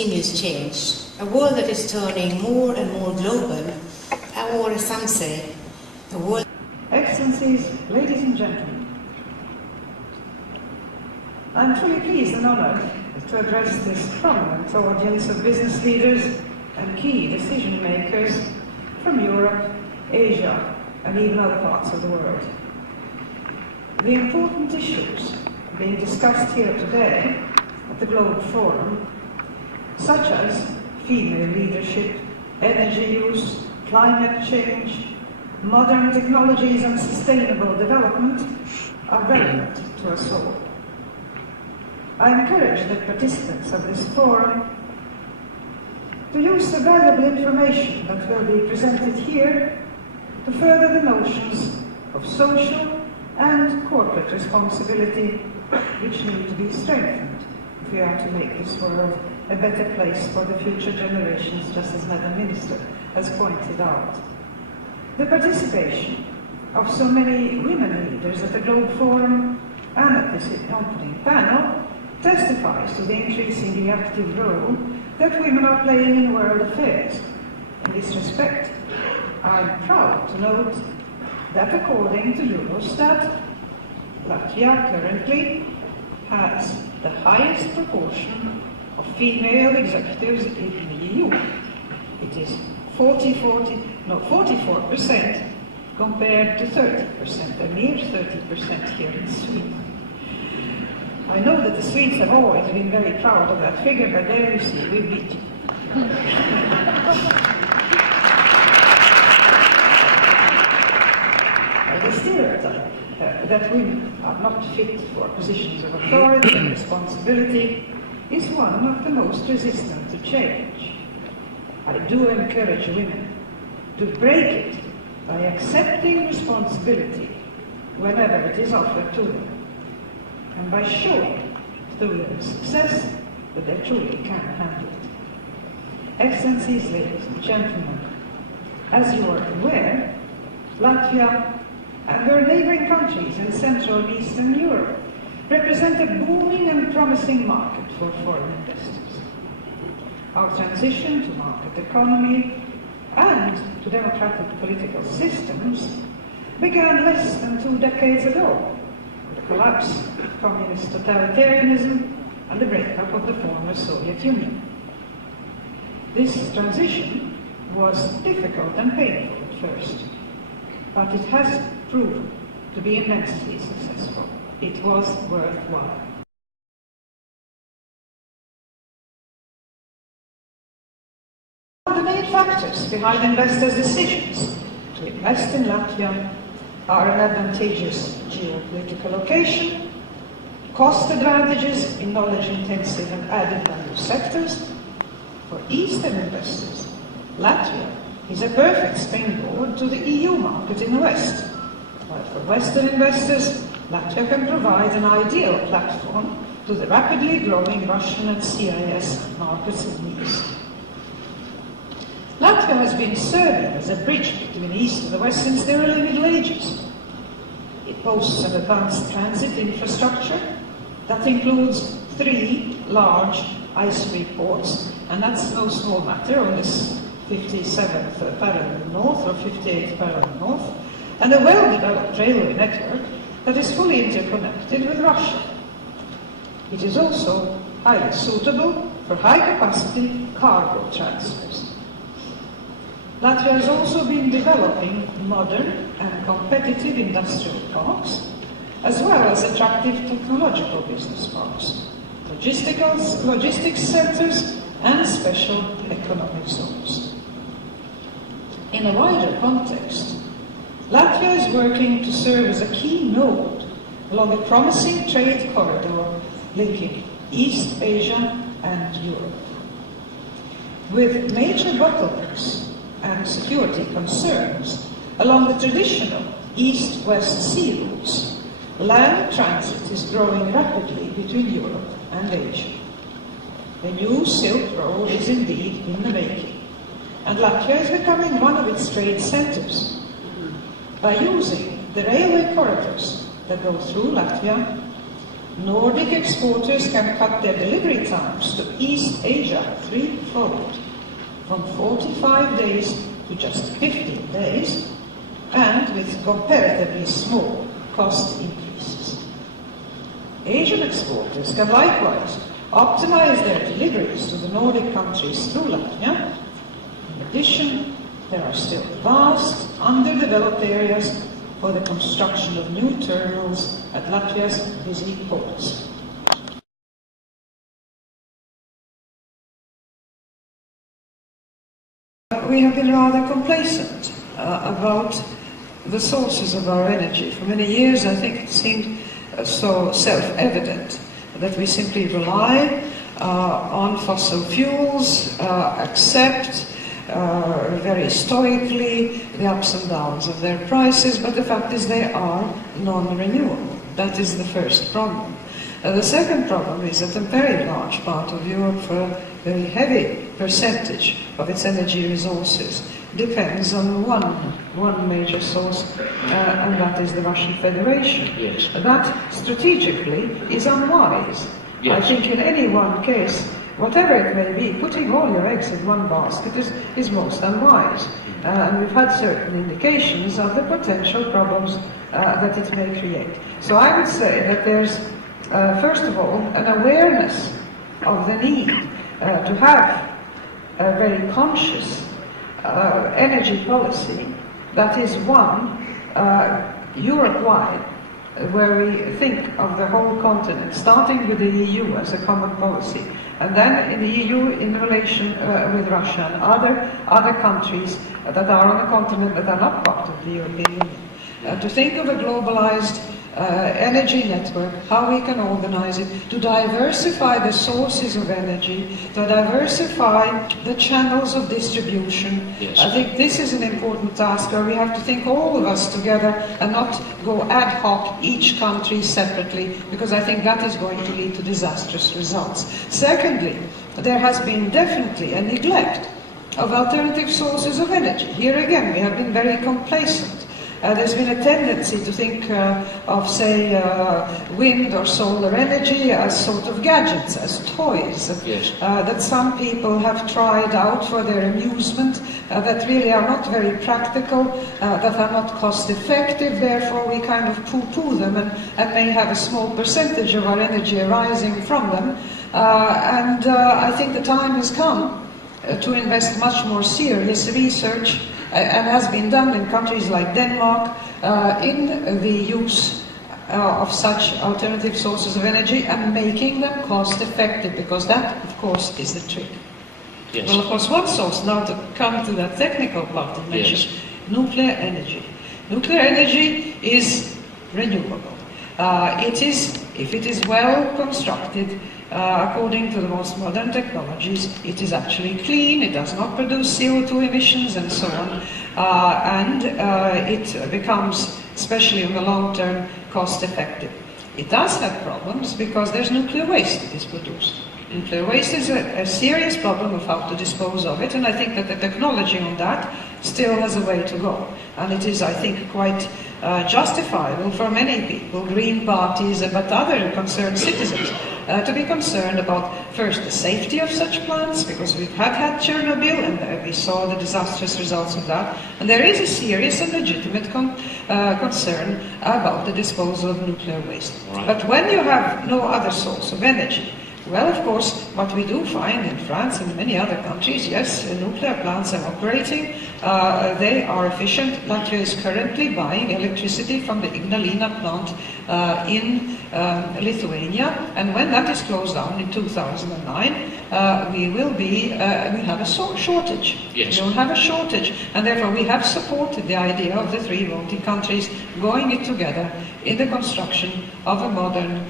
continuous change, a world that is turning more and more global, or as some say, a world... Excellencies, ladies and gentlemen, I'm truly pleased and honored to address this prominent audience of business leaders and key decision makers from Europe, Asia, and even other parts of the world. The important issues being discussed here today at the Globe Forum, such as female leadership, energy use, climate change, modern technologies and sustainable development, are relevant to us all. I encourage the participants of this forum to use the valuable information that will be presented here to further the notions of social and corporate responsibility which need to be strengthened if we are to make this world a better place for the future generations, just as Madam Minister has pointed out. The participation of so many women leaders at the Globe Forum and at this accompanying panel testifies to the increasingly active role that women are playing in world affairs. In this respect, I am proud to note that according to Eurostat, Latvia currently has the highest proportion of female executives in the EU. It is 44% compared to 30%, a mere 30% here in Sweden. I know that the Swedes have always been very proud of that figure, but there you see, we beat you. The stereotype that women are not fit for positions of authority and responsibility is one of the most resistant to change. I do encourage women to break it by accepting responsibility whenever it is offered to them, and by showing through their success that they truly can handle it. Excellencies, ladies and gentlemen, as you are aware, Latvia and her neighboring countries in Central and Eastern Europe represent a booming and promising market for foreign investors. Our transition to market economy and to democratic political systems began less than 2 decades ago, with the collapse of communist totalitarianism and the breakup of the former Soviet Union. This transition was difficult and painful at first, but it has proven to be immensely successful. It was worthwhile. The main factors behind investors' decisions to invest in Latvia are an advantageous geopolitical location, cost advantages in knowledge-intensive and added-value sectors. For Eastern investors, Latvia is a perfect springboard to the EU market in the West, while for Western investors, Latvia can provide an ideal platform to the rapidly growing Russian and CIS markets in the East. Latvia has been serving as a bridge between the East and the West since the early Middle Ages. It boasts an advanced transit infrastructure that includes 3 large ice-free ports, and that's no small matter on this 57th parallel north or 58th parallel north, and a well-developed railway network that is fully interconnected with Russia. It is also highly suitable for high-capacity cargo transfers. Latvia has also been developing modern and competitive industrial parks, as well as attractive technological business parks, logistics centers, and special economic zones. In a wider context, Latvia is working to serve as a key node along a promising trade corridor linking East Asia and Europe. With major bottlenecks and security concerns along the traditional east-west sea routes, land transit is growing rapidly between Europe and Asia. The new Silk Road is indeed in the making, and Latvia is becoming one of its trade centers. By using the railway corridors that go through Latvia, Nordic exporters can cut their delivery times to East Asia threefold, from 45 days to just 15 days, and with comparatively small cost increases. Asian exporters can likewise optimize their deliveries to the Nordic countries through Latvia. In addition, there are still vast, underdeveloped areas for the construction of new terminals at Latvia's busy ports. We have been rather complacent about the sources of our energy. For many years, I think it seemed so self-evident that we simply rely on fossil fuels, accept very stoically the ups and downs of their prices, but the fact is they are non-renewable. That is the first problem. The second problem is that a very large part of Europe, for a very heavy percentage of its energy resources, depends on one major source, and that is the Russian Federation. Yes. That strategically is unwise. Yes. I think in any one case, whatever it may be, putting all your eggs in one basket is most unwise. And we've had certain indications of the potential problems that it may create. So I would say that there's, first of all, an awareness of the need to have a very conscious energy policy that is one Europe-wide, where we think of the whole continent, starting with the EU as a common policy, and then in the EU in relation with Russia and other countries that are on the continent that are not part of the European Union. To think of a globalized energy network, how we can organize it, to diversify the sources of energy, to diversify the channels of distribution. Yes. I think this is an important task where we have to think all of us together and not go ad hoc, each country separately, because I think that is going to lead to disastrous results. Secondly, there has been definitely a neglect of alternative sources of energy. Here again, we have been very complacent. There's been a tendency to think of, say, wind or solar energy as sort of gadgets, as toys, yes. that some people have tried out for their amusement, that really are not very practical, that are not cost-effective, therefore we kind of poo-poo them and may have a small percentage of our energy arising from them. I think the time has come to invest much more serious research, and has been done in countries like Denmark, in the use of such alternative sources of energy and making them cost-effective, because that, of course, is the trick. Yes. Well, of course, one source, now to come to that technical part you mentioned, yes. Nuclear energy. Nuclear energy is renewable. It is, if it is well constructed, according to the most modern technologies, it is actually clean, it does not produce CO2 emissions and so on, and it becomes, especially in the long term, cost effective. It does have problems because there's nuclear waste that is produced. Nuclear waste is a serious problem of how to dispose of it, and I think that the technology on that still has a way to go. And it is, I think, quite justifiable for many people, green parties, but other concerned citizens, to be concerned about, first, the safety of such plants, because we've had Chernobyl, and we saw the disastrous results of that, and there is a serious and legitimate concern about the disposal of nuclear waste. Right. But when you have no other source of energy, well, of course, what we do find in France and many other countries, yes, nuclear plants are operating, they are efficient. Latvia is currently buying electricity from the Ignalina plant in Lithuania, and when that is closed down in 2009, we have a shortage. Yes. We will have a shortage, and therefore we have supported the idea of the three Baltic countries going it together in the construction of a modern